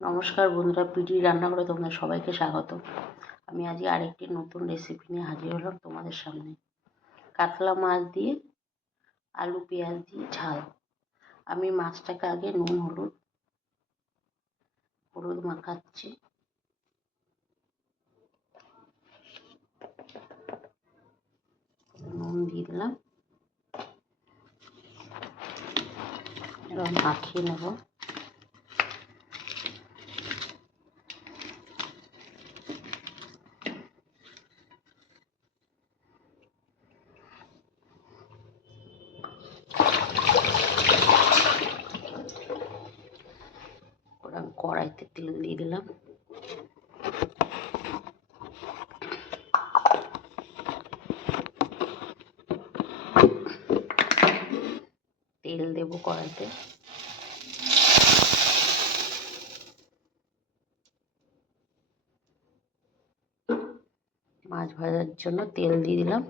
নমস্কার বন্ধুরা, পিডি রান্নাঘরে তোমাদের সবাইকে স্বাগত। আমি আজকে আরেকটি নতুন রেসিপি নিয়ে হাজির হলাম তোমাদের সামনে। কাতলা মাছ দিয়ে আলু পেঁয়াজ দিয়ে ঝাল। আমি মাছটাকে আগে নুন হলুদ মাখাচ্ছি। নুন দিয়ে দিলাম, এবার মাখিয়ে নেব। আমি কড়াইতে তেল দিয়ে দিলাম। তেল দেবো কড়াইতে। মাছ ভাজার জন্য তেল দিয়ে দিলাম।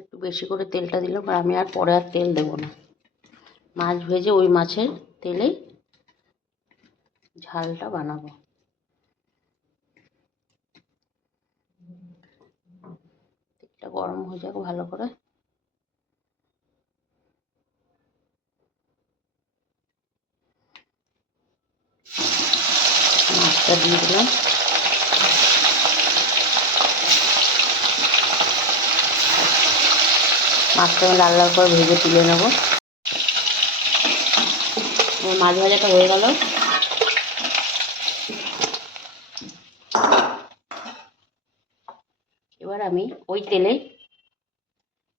একটু বেশি করে তেলটা দিলাম, আর আমি পরে আর তেল দেবো না। মাছ ভেজে ওই মাছের তেলেই ঝালটা বানাবো। তেলটা গরম হয়ে যাক ভালো করে। মাছটা দিয়ে দিলাম। মাছটা আমি লাল লাল করে ভেজে তুলে নেব। মাছ ভাজাটা হয়ে গেল। এবার আমি ওই তেলে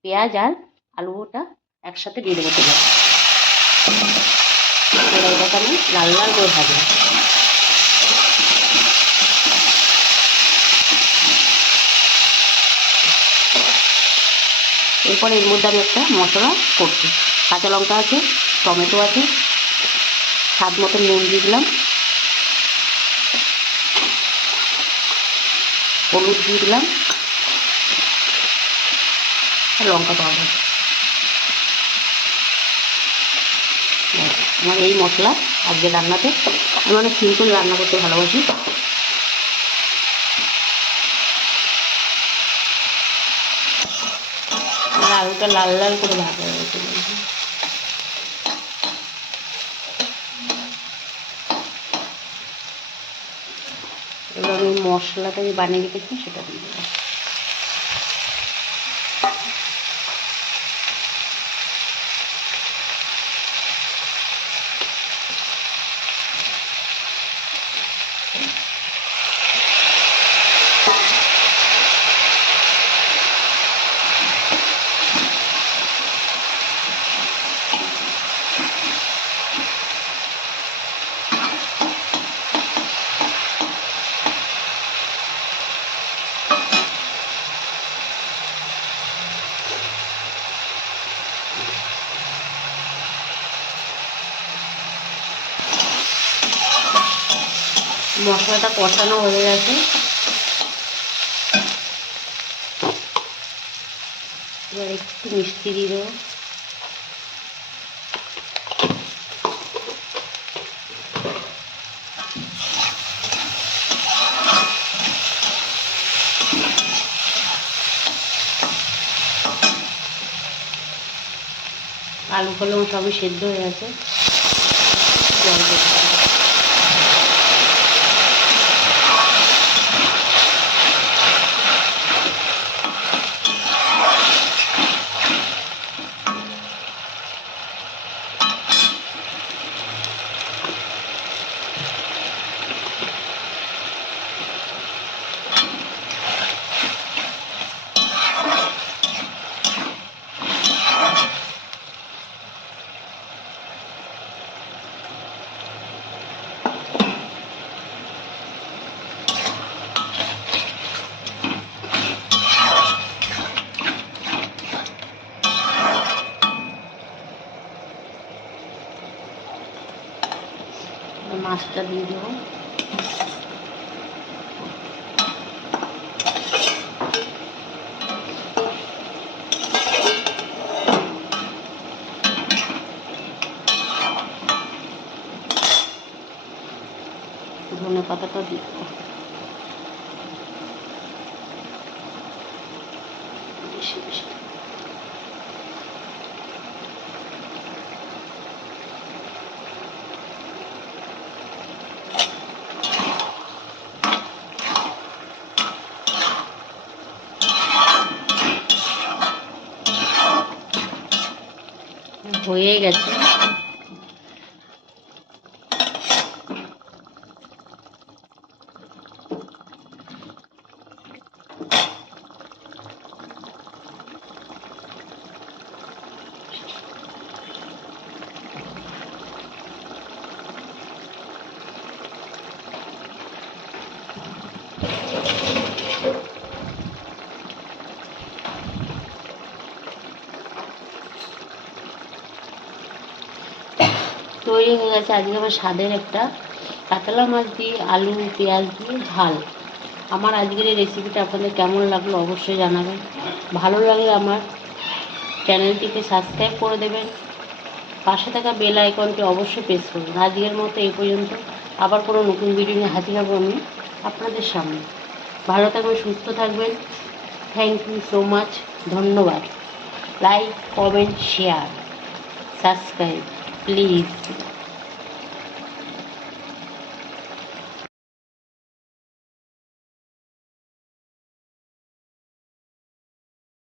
পেঁয়াজ আর আলুটা একসাথে দিয়ে দেবো তেলে। এটাকে আমি লাল লাল করে ভাজবো। এরপরে এর মধ্যে আমি একটা মশলা করছি। কাঁচা লঙ্কা আছে, টমেটো আছে, স্বাদ মতো নুন দিয়ে দিলাম, হলুদ দিয়ে দিলাম, আর লঙ্কা পাউডার। আমার এই মশলা আজকে রান্নাতে, আমি অনেক সিম্পল রান্না করতে ভালোবাসি। আলুটা লাল লাল করে ভাজা হয়ে গেছে। এবার আমি মশলাটা যে বানিয়ে রেখেছি সেটা দিয়ে দিলাম। মশলাটা কষানো হয়ে গেছে। এবার একটু মিষ্টি দিয়ে দেবো। আলু ফলন সবই সেদ্ধ হয়ে গেছে। জল দিয়ে মাছটা দিয়ে দেবো। ধনে পাতাটা দিয়ে দেবো বেশি বেশি। হয়ে গেছে। তৈরি হয়ে গেছে আজকে আমার স্বাদের একটা কাতলা মাছ দিয়ে আলু পেঁয়াজ দিয়ে ঝাল। আমার আজকের এই রেসিপিটা আপনাদের কেমন লাগলো অবশ্যই জানাবেন। ভালো লাগলে আমার চ্যানেলটিকে সাবস্ক্রাইব করে দেবেন, পাশে থাকা বেল আইকনটি অবশ্যই প্রেস করবেন। আজকের মতো এই পর্যন্ত, আবার কোনো নতুন ভিডিও নিয়ে হাজির হব আমি আপনাদের সামনে। ভালো থাকবেন, সুস্থ থাকবেন। থ্যাংক ইউ সো মাচ, ধন্যবাদ। Like, comment, share, subscribe please.